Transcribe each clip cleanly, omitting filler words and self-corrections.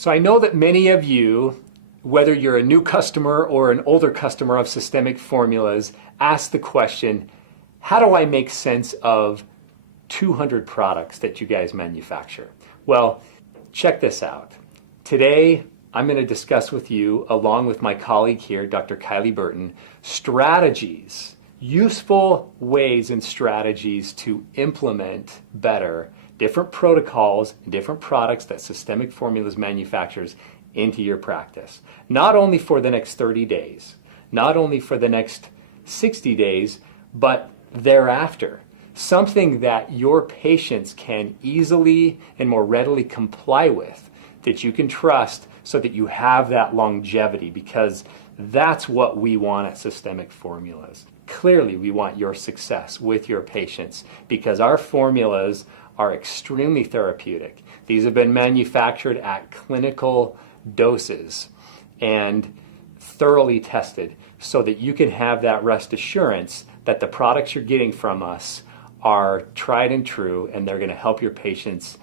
So I know that many of you, whether you're a new customer or an older customer of Systemic Formulas, ask the question, how do I make sense of 200 products that you guys manufacture? Well, check this out. Today, I'm going to discuss with you, along with my colleague here, Dr. Kylie Burton, strategies, useful ways and strategies to implement better different protocols, different products that Systemic Formulas manufactures into your practice. Not only for the next 30 days, not only for the next 60 days, but thereafter. Something that your patients can easily and more readily comply with, that you can trust so that you have that longevity, because that's what we want at Systemic Formulas. Clearly, we want your success with your patients because our formulas are extremely therapeutic. These have been manufactured at clinical doses and thoroughly tested so that you can have that rest assurance that the products you're getting from us are tried and true and they're going to help your patients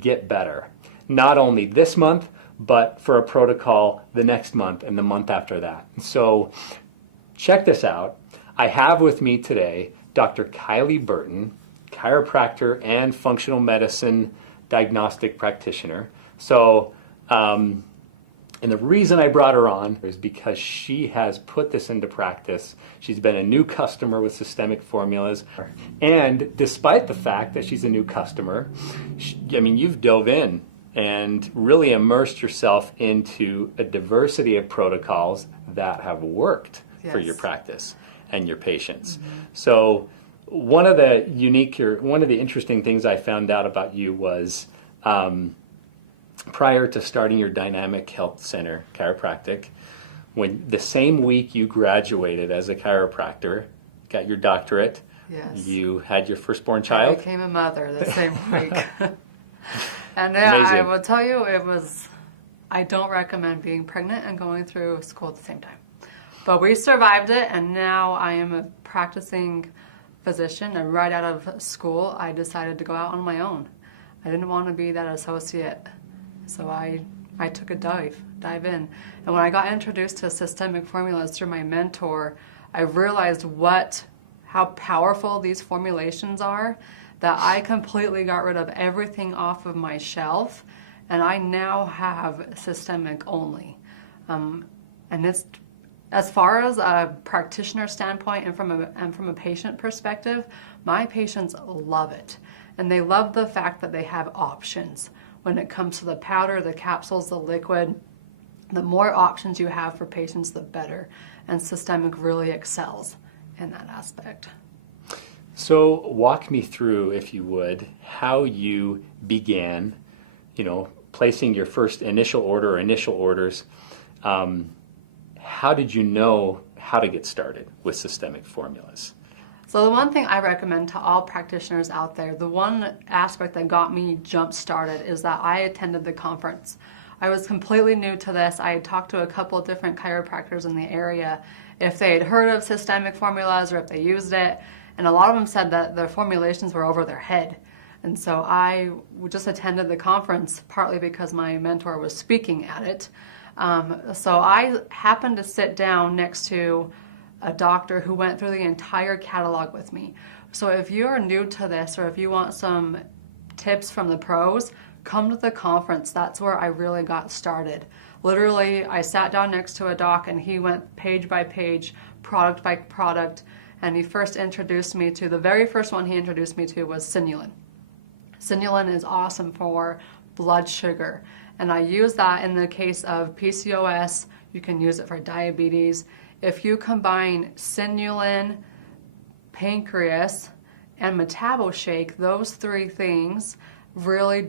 get better. Not only this month, but for a protocol the next month and the month after that. So check this out. I have with me today Dr. Kylie Burton, chiropractor and functional medicine diagnostic practitioner. So, and the reason I brought her on is because she has put this into practice. She's been a new customer with Systemic Formulas. And despite the fact that she's a new customer, you've dove in and really immersed yourself into a diversity of protocols that have worked for your practice and your patients. Mm-hmm. So one of the interesting things I found out about you was prior to starting your Dynamic Health Center chiropractic, when the same week you graduated as a chiropractor, got your doctorate, you had your firstborn child. I became a mother the same week. And I will tell you, I don't recommend being pregnant and going through school at the same time. But we survived it, and now I am a practicing physician, and right out of school, I decided to go out on my own. I didn't want to be that associate, so I took a dive in. And when I got introduced to Systemic Formulas through my mentor, I realized how powerful these formulations are, that I completely got rid of everything off of my shelf, and I now have systemic only. And it's, as far as a practitioner standpoint and from a patient perspective, my patients love it. And they love the fact that they have options. When it comes to the powder, the capsules, the liquid, the more options you have for patients, the better. And Systemic really excels in that aspect. So walk me through, if you would, how you began, placing your first initial orders. How did you know how to get started with Systemic Formulas? So the one thing I recommend to all practitioners out there, the one aspect that got me jump started is that I attended the conference. I was completely new to this. I had talked to a couple of different chiropractors in the area if they had heard of Systemic Formulas or if they used it. And a lot of them said that their formulations were over their head. And so I just attended the conference partly because my mentor was speaking at it. So I happened to sit down next to a doctor who went through the entire catalog with me. So if you're new to this or if you want some tips from the pros, come to the conference. That's where I really got started. Literally, I sat down next to a doc and he went page by page, product by product, and he first introduced me to, the very first one he introduced me to was Sinulin. Sinulin is awesome for blood sugar, and I use that in the case of PCOS. You can use it for diabetes. If you combine Sinulin, pancreas, and MetaboShake, those three things really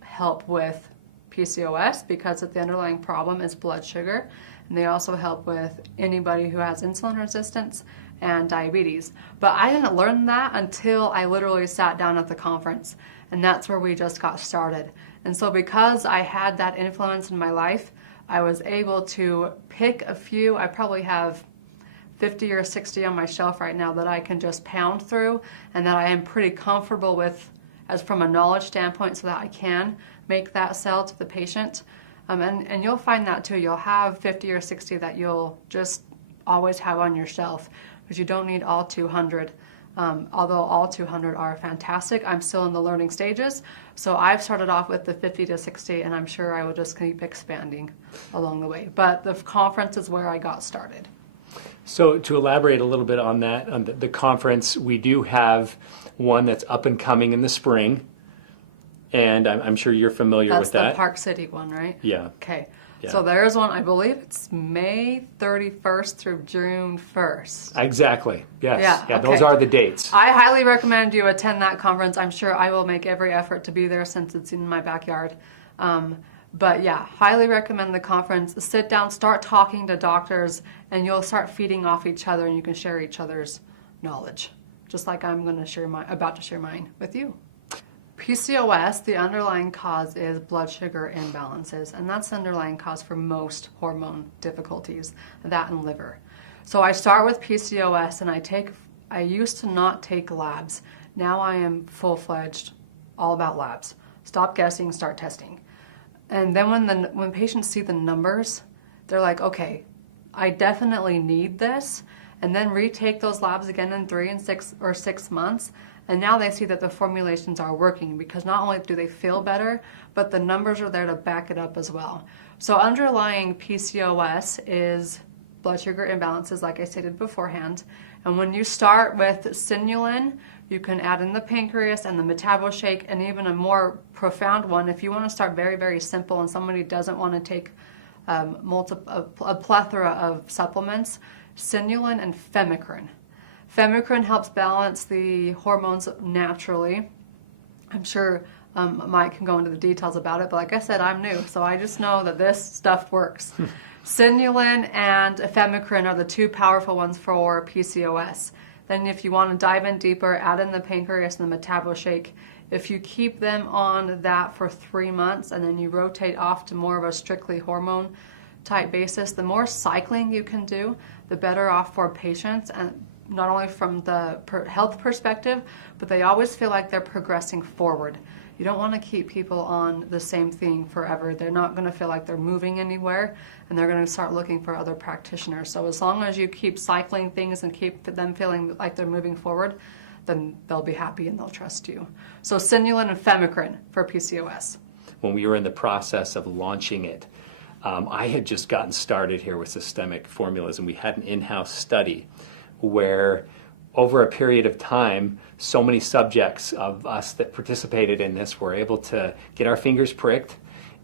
help with PCOS because the underlying problem is blood sugar, and they also help with anybody who has insulin resistance and diabetes. But I didn't learn that until I literally sat down at the conference, and that's where we just got started. And so because I had that influence in my life, I was able to pick a few. I probably have 50 or 60 on my shelf right now that I can just pound through and that I am pretty comfortable with as from a knowledge standpoint so that I can make that sell to the patient. And you'll find that too. You'll have 50 or 60 that you'll just always have on your shelf, because you don't need all 200. Although all 200 are fantastic, I'm still in the learning stages. So I've started off with the 50 to 60, and I'm sure I will just keep expanding along the way. But the conference is where I got started. So to elaborate a little bit on that, on the conference, we do have one that's up and coming in the spring, and I'm sure you're familiar with that. That's the Park City one, right? Yeah. Okay. Yeah. So there's one, I believe it's May 31st through June 1st. Exactly. Yes. Yeah, Those okay. are the dates. I highly recommend you attend that conference. I'm sure I will make every effort to be there since it's in my backyard. But yeah, highly recommend the conference. Sit down, start talking to doctors, and you'll start feeding off each other, and you can share each other's knowledge, just like I'm going to share about to share mine with you. PCOS, the underlying cause is blood sugar imbalances, and that's the underlying cause for most hormone difficulties, that and liver. So I start with PCOS, and I used to not take labs. Now I am full-fledged, all about labs. Stop guessing, start testing. And then when patients see the numbers, they're like, okay, I definitely need this, and then retake those labs again in 3 and 6 months. And now they see that the formulations are working, because not only do they feel better, but the numbers are there to back it up as well. So underlying PCOS is blood sugar imbalances, like I stated beforehand. And when you start with sinulin, you can add in the pancreas and the metaboshake, and even a more profound one, if you want to start very, very simple and somebody doesn't want to take a plethora of supplements, sinulin and phemecrine. Phemecrine helps balance the hormones naturally. I'm sure Mike can go into the details about it, but like I said, I'm new, so I just know that this stuff works. Sinulin and phemecrine are the two powerful ones for PCOS. Then if you want to dive in deeper, add in the pancreas and the metaboshake. If you keep them on that for 3 months and then you rotate off to more of a strictly hormone type basis, the more cycling you can do, the better off for patients, and not only from the health perspective, but they always feel like they're progressing forward. You don't want to keep people on the same thing forever. They're not going to feel like they're moving anywhere, and they're going to start looking for other practitioners. So as long as you keep cycling things and keep them feeling like they're moving forward, then they'll be happy and they'll trust you. So sinulin and phemecrine for PCOS. When we were in the process of launching it, I had just gotten started here with systemic formulas, and we had an in-house study where over a period of time, so many subjects of us that participated in this were able to get our fingers pricked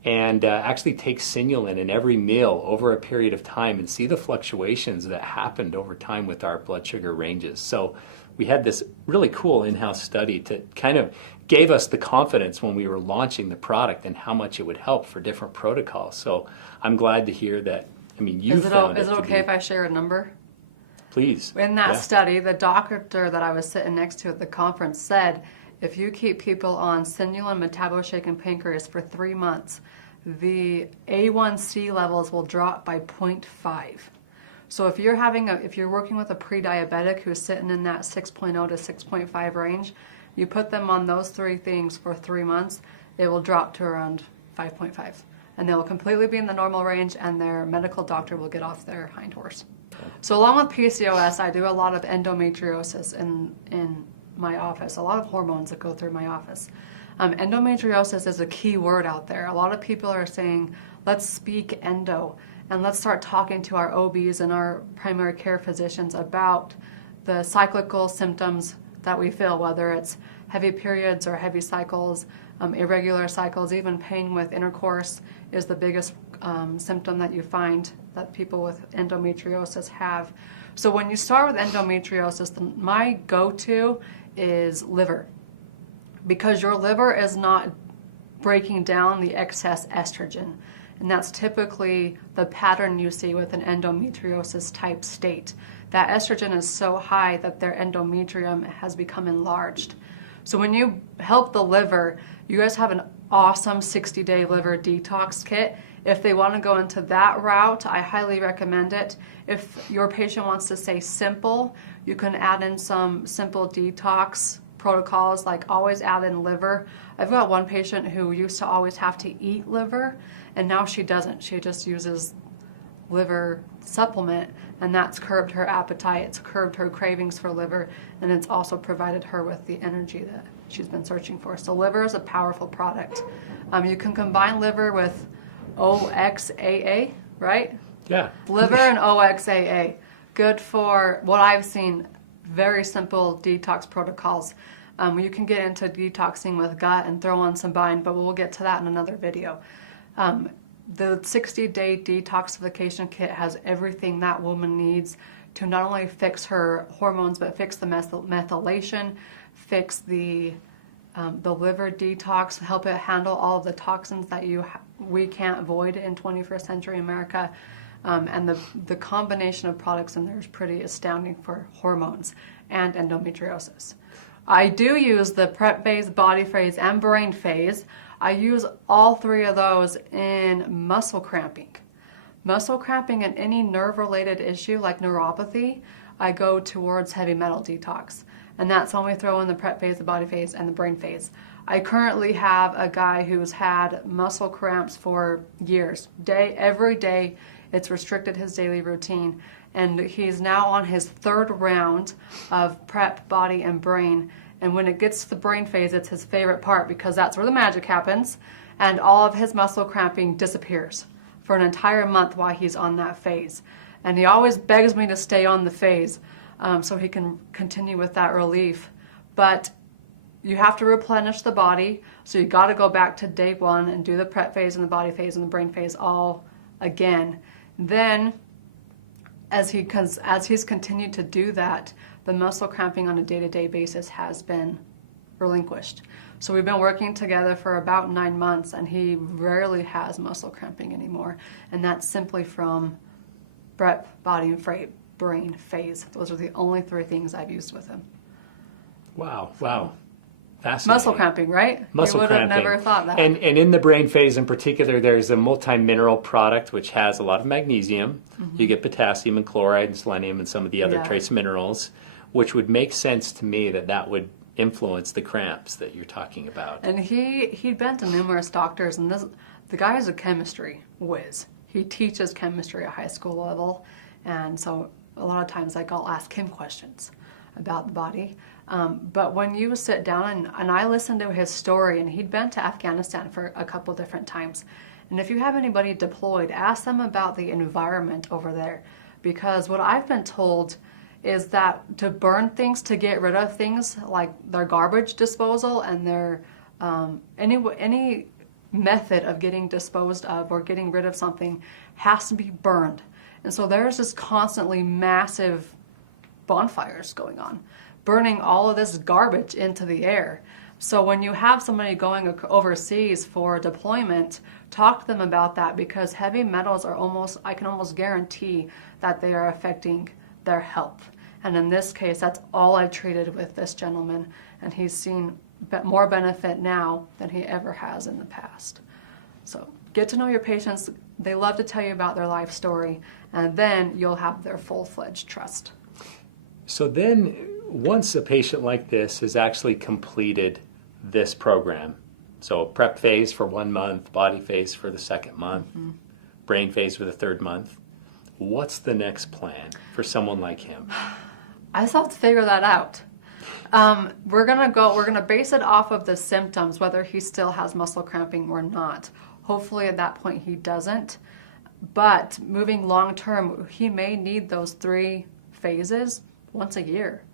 and actually take sinulin in every meal over a period of time and see the fluctuations that happened over time with our blood sugar ranges. So we had this really cool in-house study to kind of gave us the confidence when we were launching the product and how much it would help for different protocols. So I'm glad to hear that. I mean, you found it. Is it okay if I share a number? Please. In that study, the doctor that I was sitting next to at the conference said, if you keep people on sinulin, metaboshake, and pancreas for 3 months, the A1C levels will drop by 0.5. So if you're working with a pre-diabetic who's sitting in that 6.0 to 6.5 range, you put them on those 3 things for 3 months, it will drop to around 5.5. And they will completely be in the normal range, and their medical doctor will get off their hind horse. So along with PCOS, I do a lot of endometriosis in my office, a lot of hormones that go through my office. Endometriosis is a key word out there. A lot of people are saying, let's speak endo, and let's start talking to our OBs and our primary care physicians about the cyclical symptoms that we feel, whether it's heavy periods or heavy cycles, irregular cycles, even pain with intercourse is the biggest symptom that you find that people with endometriosis have. So when you start with endometriosis, my go-to is liver, because your liver is not breaking down the excess estrogen. And that's typically the pattern you see with an endometriosis type state. That estrogen is so high that their endometrium has become enlarged. So when you help the liver, you guys have an awesome 60-day liver detox kit. If they want to go into that route, I highly recommend it. If your patient wants to stay simple, you can add in some simple detox protocols, like always add in liver. I've got one patient who used to always have to eat liver, And now she doesn't. She just uses liver supplement, and that's curbed her appetite, it's curbed her cravings for liver, and it's also provided her with the energy that she's been searching for. So liver is a powerful product. You can combine liver with OXAA, right? Yeah. Liver and OXAA. Good for what I've seen, very simple detox protocols. You can get into detoxing with gut and throw on some bind, but we'll get to that in another video. The 60-day detoxification kit has everything that woman needs to not only fix her hormones, but fix the methylation, fix the liver detox, help it handle all of the toxins that we can't avoid in 21st century America. And the combination of products in there is pretty astounding for hormones and endometriosis. I do use the prep phase, body phase, and brain phase. I use all three of those in muscle cramping. Muscle cramping and any nerve-related issue like neuropathy, I go towards heavy metal detox. And that's when we throw in the prep phase, the body phase, and the brain phase. I currently have a guy who's had muscle cramps for years. Every day, it's restricted his daily routine. And he's now on his third round of prep, body, and brain. And when it gets to the brain phase, it's his favorite part because that's where the magic happens. And all of his muscle cramping disappears for an entire month while he's on that phase. And he always begs me to stay on the phase so he can continue with that relief. But you have to replenish the body, so you got to go back to day one and do the prep phase and the body phase and the brain phase all again. Then, as he's continued to do that, the muscle cramping on a day-to-day basis has been relinquished. So we've been working together for about 9 months, and he rarely has muscle cramping anymore. And that's simply from prep, body, and brain phase. Those are the only three things I've used with him. Wow. Fascinating. Muscle cramping, right? Muscle you would cramping. have never thought that. And in the brain phase in particular, there's a multi-mineral product which has a lot of magnesium. Mm-hmm. You get potassium and chloride and selenium and some of the other trace minerals, which would make sense to me that would influence the cramps that you're talking about. And he'd been to numerous doctors, and the guy is a chemistry whiz. He teaches chemistry at high school level, and so a lot of times I'll ask him questions about the body. But when you sit down and I listened to his story, and he'd been to Afghanistan for a couple different times. And if you have anybody deployed, ask them about the environment over there. Because what I've been told is that to burn things, to get rid of things like their garbage disposal and their any method of getting disposed of or getting rid of something has to be burned. And so there's just constantly massive bonfires going on, burning all of this garbage into the air. So when you have somebody going overseas for deployment, talk to them about that, because heavy metals are I can almost guarantee that they are affecting their health. And in this case, that's all I've treated with this gentleman, and he's seen more benefit now than he ever has in the past. So get to know your patients. They love to tell you about their life story, and then you'll have their full-fledged trust. So then, once a patient like this has actually completed this program, so prep phase for 1 month, body phase for the second month, brain phase for the third month, what's the next plan for someone like him? I still have to figure that out. We're gonna base it off of the symptoms, whether he still has muscle cramping or not. Hopefully at that point he doesn't. But moving long term, he may need those 3 phases once a year,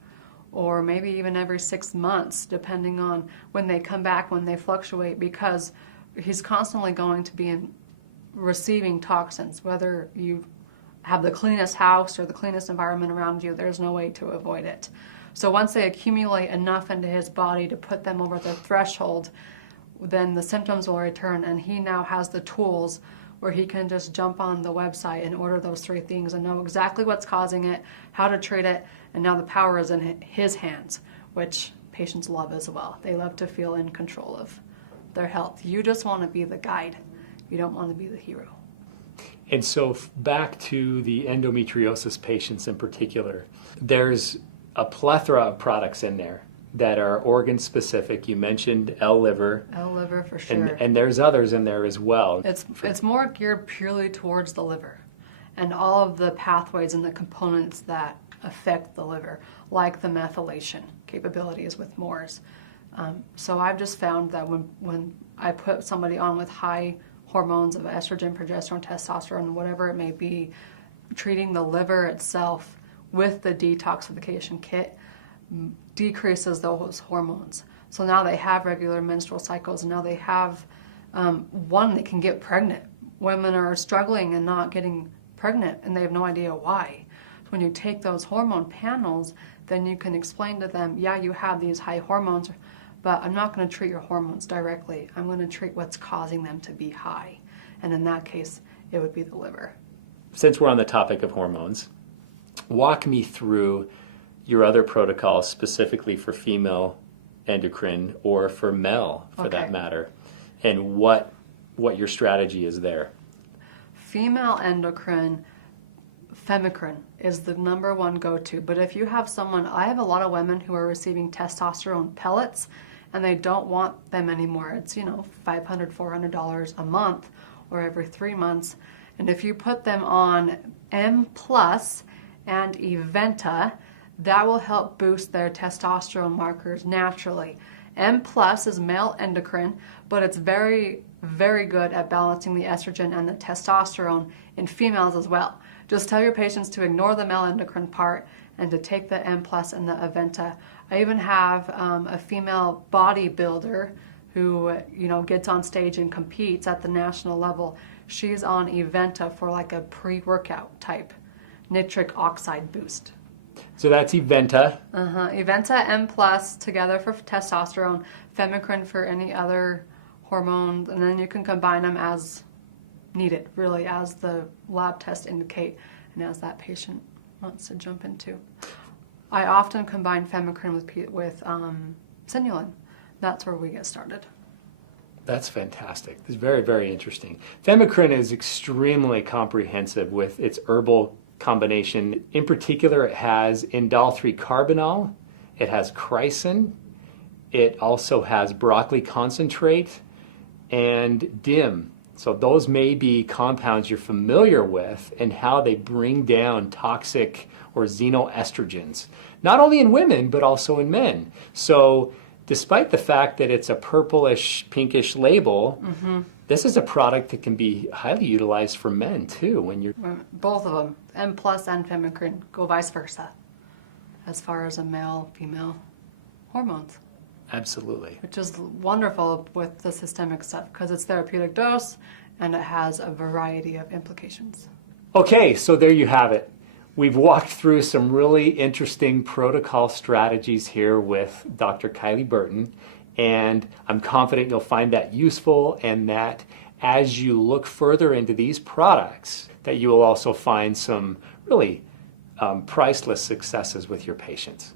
or maybe even every 6 months, depending on when they come back, when they fluctuate, because he's constantly going to be receiving toxins. Whether you have the cleanest house or the cleanest environment around you, there's no way to avoid it. So once they accumulate enough into his body to put them over the threshold, then the symptoms will return, and he now has the tools where he can just jump on the website and order those 3 things and know exactly what's causing it, how to treat it, and now the power is in his hands, which patients love as well. They love to feel in control of their health. You just want to be the guide. You don't want to be the hero. And so back to the endometriosis patients in particular, there's a plethora of products in there that are organ specific. You mentioned L-liver. L-liver for sure. And there's others in there as well. It's more geared purely towards the liver and all of the pathways and the components that affect the liver, like the methylation capabilities with MORS. So I've just found that when I put somebody on with high hormones of estrogen, progesterone, testosterone, whatever it may be, treating the liver itself with the detoxification kit decreases those hormones. So now they have regular menstrual cycles, and now they have they can get pregnant. Women are struggling and not getting pregnant, and they have no idea why. When you take those hormone panels, then you can explain to them, yeah, you have these high hormones, but I'm not going to treat your hormones directly. I'm going to treat what's causing them to be high. And in that case, it would be the liver. Since we're on the topic of hormones, walk me through your other protocols specifically for female endocrine or for male, for that matter, and what your strategy is there. Female endocrine, Femicrine is the number one go-to. But if you have someone, I have a lot of women who are receiving testosterone pellets and they don't want them anymore. It's, $500, $400 a month or every 3 months. And if you put them on M+ and Eventa, that will help boost their testosterone markers naturally. M+ is male endocrine, but it's very, very good at balancing the estrogen and the testosterone in females as well. Just tell your patients to ignore the male endocrine part and to take the M+ and the Eventa. I even have a female bodybuilder who gets on stage and competes at the national level. She's on Eventa for like a pre-workout type nitric oxide boost. So that's Eventa. Eventa M+ together for testosterone, Femicrine for any other hormone, and then you can combine them as needed, really, as the lab tests indicate and as that patient wants to jump into. I often combine Femicrine with Sinulin. That's where we get started. That's fantastic. It's very, very interesting. Femicrine is extremely comprehensive with its herbal combination. In particular, it has indole-3-carbinol, it has chrysin, it also has broccoli concentrate, and DIM. So those may be compounds you're familiar with and how they bring down toxic or xenoestrogens, not only in women, but also in men. So despite the fact that it's a purplish, pinkish label, this is a product that can be highly utilized for men too. When you're both of them, M+ and Femicrine, go vice versa, as far as a male-female hormones. Absolutely. Which is wonderful with the systemic stuff because it's therapeutic dose and it has a variety of implications. Okay, so there you have it. We've walked through some really interesting protocol strategies here with Dr. Kylie Burton, and I'm confident you'll find that useful and that as you look further into these products, that you will also find some really priceless successes with your patients.